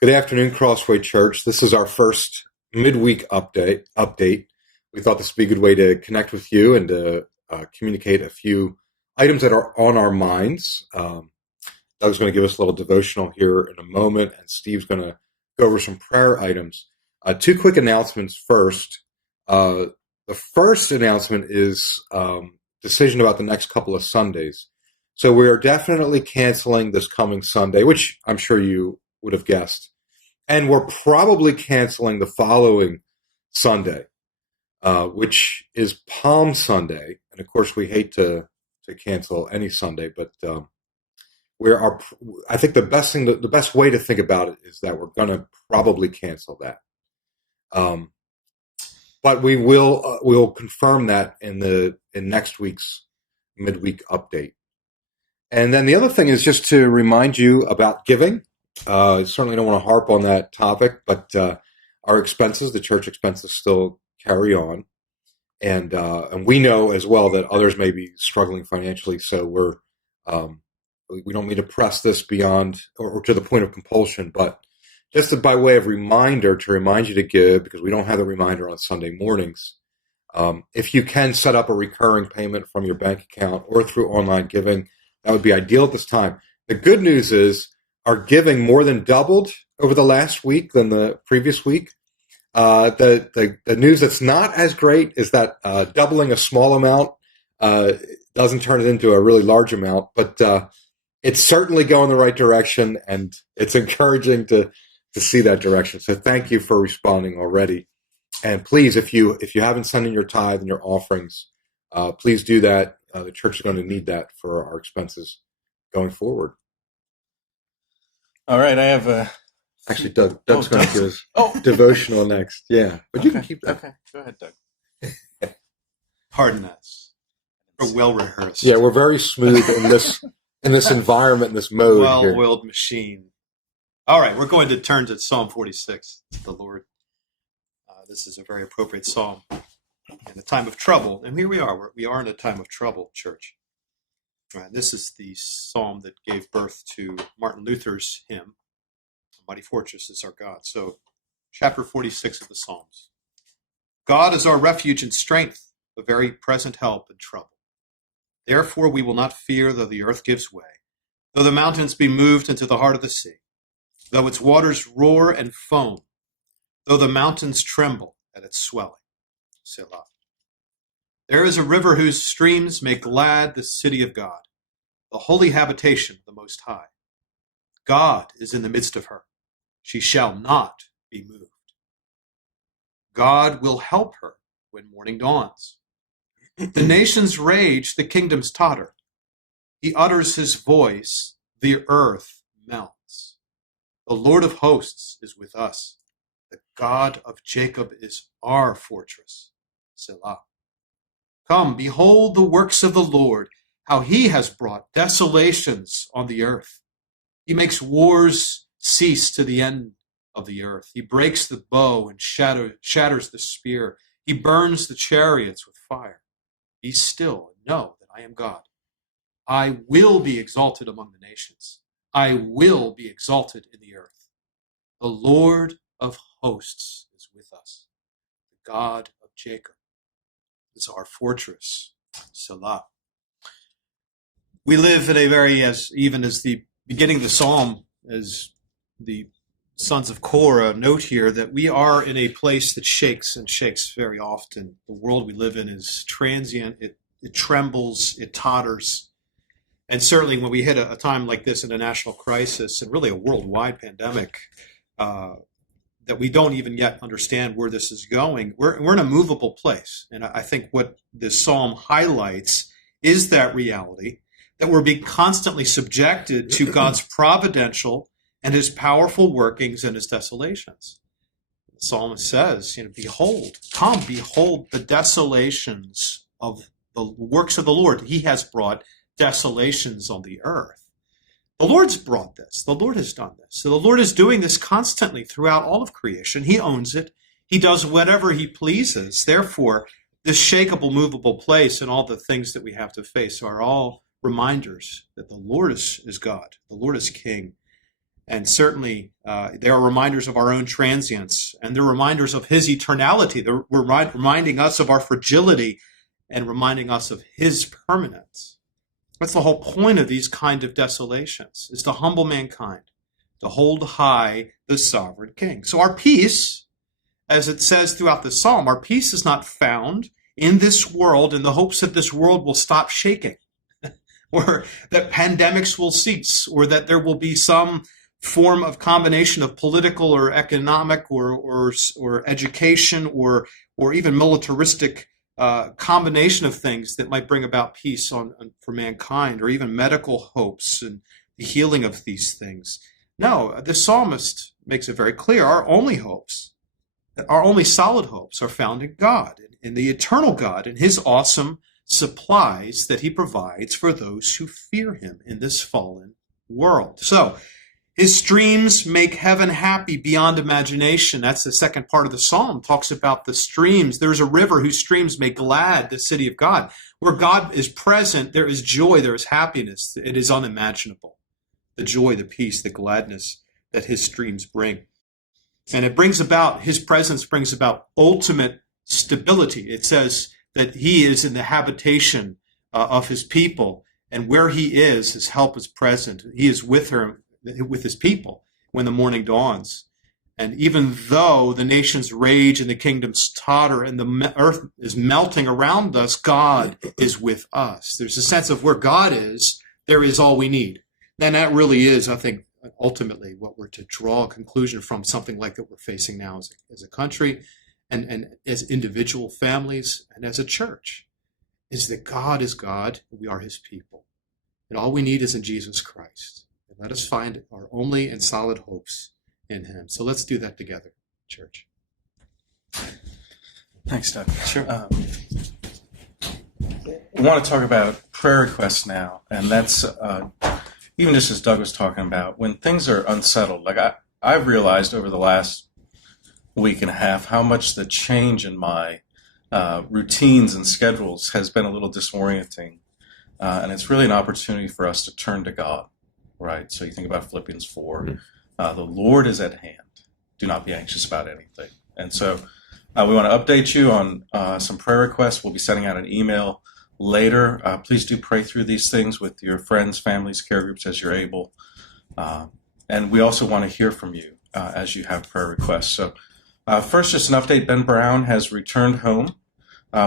Good afternoon, Crossway Church. This is our first midweek update. We thought this would be a good way to connect with you and to communicate a few items that are on our minds. Doug's going to give us a little devotional here in a moment, and Steve's going to go over some prayer items. Two quick announcements first. The first announcement is decision about the next couple of Sundays. So we are definitely canceling this coming Sunday, which I'm sure you would have guessed. And we're probably canceling the following Sunday, which is Palm Sunday. And of course, we hate to cancel any Sunday, but I think the best way to think about it is that we're going to probably cancel that. But we'll confirm that in next week's midweek update. And then the other thing is just to remind you about giving. I certainly don't want to harp on that topic, but our expenses, the church expenses, still carry on, and we know as well that others may be struggling financially. So we don't mean to press this beyond or to the point of compulsion, but just by way of reminder to remind you to give, because we don't have the reminder on Sunday mornings. If you can set up a recurring payment from your bank account or through online giving, that would be ideal at this time. The good news is our giving more than doubled over the last week than the previous week. The news that's not as great is that doubling a small amount doesn't turn it into a really large amount, but it's certainly going the right direction, and it's encouraging to see that direction. So thank you for responding already. And please, if you haven't sent in your tithe and your offerings, please do that. The church is going to need that for our expenses going forward. All right, I have Actually, Doug's going to give us devotional next. Yeah, but you can keep that. Okay, go ahead, Doug. Pardon us. We're well rehearsed. Yeah, we're very smooth in this environment, in this mode. Well-oiled machine. All right, we're going to turn to Psalm 46. To the Lord. This is a very appropriate psalm in a time of trouble, and here we are. We are in a time of trouble, church. This is the psalm that gave birth to Martin Luther's hymn, "Mighty Fortress is Our God." So, chapter 46 of the Psalms. God is our refuge and strength, a very present help in trouble. Therefore we will not fear though the earth gives way, though the mountains be moved into the heart of the sea, though its waters roar and foam, though the mountains tremble at its swelling. Selah. There is a river whose streams make glad the city of God, the holy habitation of the Most High. God is in the midst of her. She shall not be moved. God will help her when morning dawns. The nations rage, the kingdoms totter. He utters his voice, the earth melts. The Lord of hosts is with us. The God of Jacob is our fortress. Selah. Come, behold the works of the Lord, how he has brought desolations on the earth. He makes wars cease to the end of the earth. He breaks the bow and shatters the spear. He burns the chariots with fire. Be still and know that I am God. I will be exalted among the nations. I will be exalted in the earth. The Lord of hosts is with us. The God of Jacob is our fortress. Selah. We live in a very, even as the beginning of the psalm, as the sons of Korah note here, that we are in a place that shakes and shakes very often. The world we live in is transient. It trembles. It totters. And certainly when we hit a time like this in a national crisis and really a worldwide pandemic, that we don't even yet understand where this is going, we're in a movable place. And I think what this psalm highlights is that reality, that we're being constantly subjected to God's providential and his powerful workings and his desolations. The psalmist says, behold, come, behold the desolations of the works of the Lord. He has brought desolations on the earth. The Lord's brought this. The Lord has done this. So the Lord is doing this constantly throughout all of creation. He owns it. He does whatever he pleases. Therefore, this shakeable, movable place and all the things that we have to face are all reminders that the Lord is God. The Lord is King. And certainly they are reminders of our own transience, and they're reminders of his eternality. They're reminding us of our fragility and reminding us of his permanence. That's the whole point of these kind of desolations, is to humble mankind, to hold high the sovereign king. So our peace, as it says throughout the psalm, our peace is not found in this world in the hopes that this world will stop shaking, or that pandemics will cease, or that there will be some form of combination of political or economic or education or even militaristic combination of things that might bring about peace for mankind, or even medical hopes and the healing of these things. No, the psalmist makes it very clear. Our only solid hopes are found in God, in the eternal God, and his awesome supplies that he provides for those who fear him in this fallen world. So, his streams make heaven happy beyond imagination. That's the second part of the psalm. It talks about the streams. There's a river whose streams make glad the city of God. Where God is present, there is joy, there is happiness. It is unimaginable. The joy, the peace, the gladness that his streams bring. And his presence brings about ultimate stability. It says that he is in the habitation of his people, and where he is, his help is present. He is with his people when the morning dawns. And even though the nations rage and the kingdoms totter and the earth is melting around us, God is with us. There's a sense of where God is, there is all we need. And that really is, I think, ultimately what we're to draw a conclusion from, something like that we're facing now as a country and as individual families and as a church, is that God is God and we are his people. And all we need is in Jesus Christ. And let us find our only and solid hopes in him. So let's do that together, church. Thanks, Doug. Sure. We want to talk about prayer requests now, and that's even just as Doug was talking about, when things are unsettled. Like I've realized over the last week and a half how much the change in my routines and schedules has been a little disorienting, and it's really an opportunity for us to turn to God, right? So you think about Philippians 4, the Lord is at hand. Do not be anxious about anything. And so we want to update you on some prayer requests. We'll be sending out an email later. Please do pray through these things with your friends, families, care groups as you're able. And we also want to hear from you as you have prayer requests. So first, just an update. Ben Brown has returned home,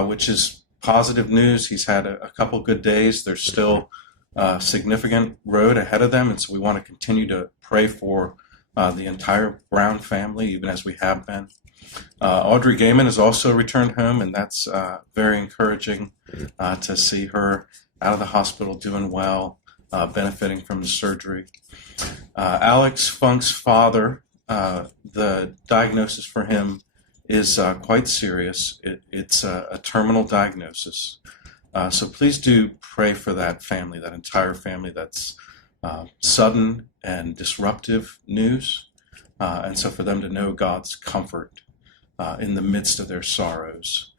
which is positive news. He's had a couple good days. There's still a significant road ahead of them, and so we want to continue to pray for the entire Brown family, even as we have been. Audrey Gaiman has also returned home, and that's very encouraging to see her out of the hospital doing well, benefiting from the surgery. Alex Funk's father, the diagnosis for him is quite serious. It's a terminal diagnosis. So please do pray for that family, that entire family. That's sudden and disruptive news. And so for them to know God's comfort in the midst of their sorrows.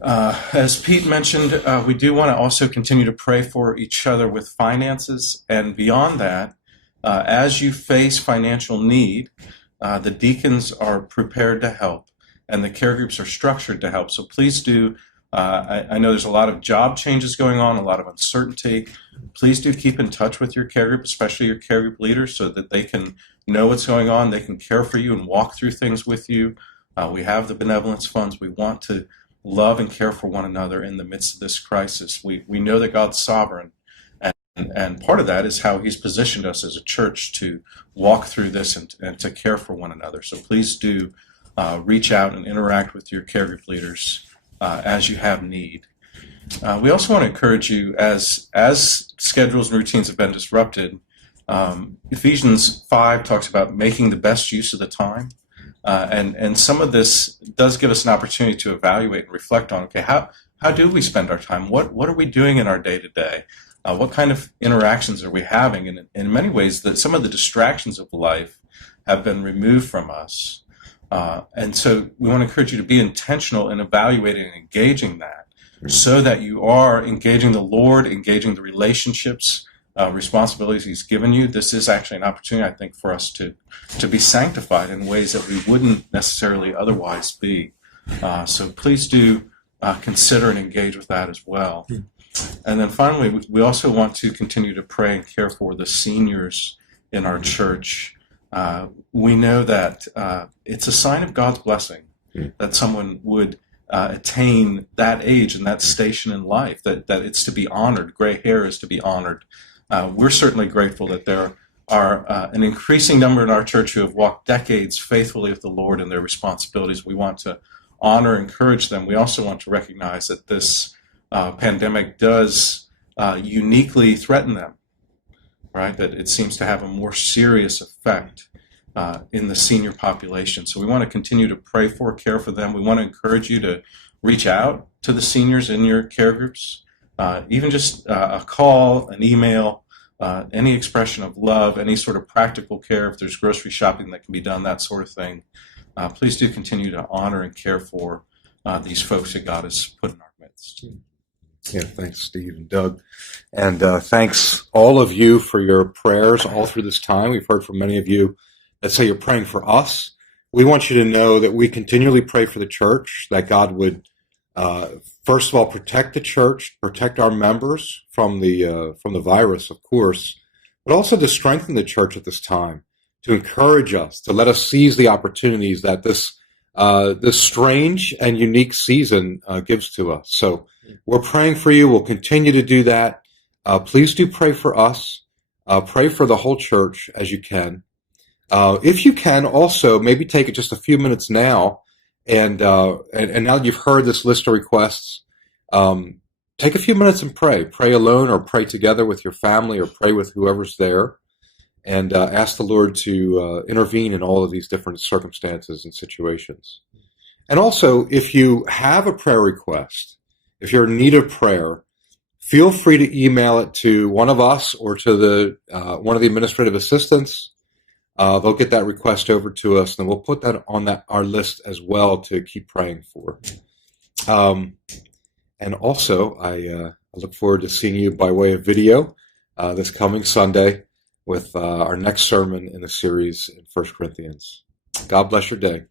As Pete mentioned, we do want to also continue to pray for each other with finances. And beyond that, as you face financial need, the deacons are prepared to help and the care groups are structured to help. So please do. I know there's a lot of job changes going on, a lot of uncertainty. Please do keep in touch with your care group, especially your care group leaders, so that they can know what's going on. They can care for you and walk through things with you. We have the benevolence funds. We want to love and care for one another in the midst of this crisis. We know that God's sovereign, and part of that is how he's positioned us as a church to walk through this and to care for one another. So please do reach out and interact with your care group leaders as you have need. We also want to encourage you, as schedules and routines have been disrupted, Ephesians 5 talks about making the best use of the time. And some of this does give us an opportunity to evaluate and reflect on, okay, how do we spend our time? What are we doing in our day-to-day? What kind of interactions are we having? And in many ways, some of the distractions of life have been removed from us. And so we want to encourage you to be intentional in evaluating and engaging that, so that you are engaging the Lord, engaging the relationships responsibilities He's given you, this is actually an opportunity, I think, for us to be sanctified in ways that we wouldn't necessarily otherwise be. So please do consider and engage with that as well. And then finally, we also want to continue to pray and care for the seniors in our church. We know that it's a sign of God's blessing that someone would attain that age and that station in life, that it's to be honored. Gray hair is to be honored. We're certainly grateful that there are an increasing number in our church who have walked decades faithfully with the Lord in their responsibilities. We want to honor and encourage them. We also want to recognize that this pandemic does uniquely threaten them, right? That it seems to have a more serious effect in the senior population. So we want to continue to pray for, care for them. We want to encourage you to reach out to the seniors in your care groups, even just a call, an email, any expression of love, any sort of practical care, if there's grocery shopping that can be done, that sort of thing. Please do continue to honor and care for these folks that God has put in our midst. Yeah, thanks, Steve and Doug. And thanks all of you for your prayers all through this time. We've heard from many of you that say you're praying for us. We want you to know that we continually pray for the church, that God would, first of all, protect the church, protect our members from the virus, of course, but also to strengthen the church at this time, to encourage us, to let us seize the opportunities that this strange and unique season gives to us. So we're praying for you. We'll continue to do that. Please do pray for us. Pray for the whole church as you can. If you can, also maybe take just a few minutes now, and now that you've heard this list of requests, take a few minutes and pray. Pray alone, or pray together with your family, or pray with whoever's there, and ask the Lord to intervene in all of these different circumstances and situations. And also, if you have a prayer request, if you're in need of prayer, feel free to email it to one of us or to the one of the administrative assistants. They'll get that request over to us, and we'll put that on our list as well to keep praying for. And also, I look forward to seeing you by way of video this coming Sunday with our next sermon in the series in 1 Corinthians. God bless your day.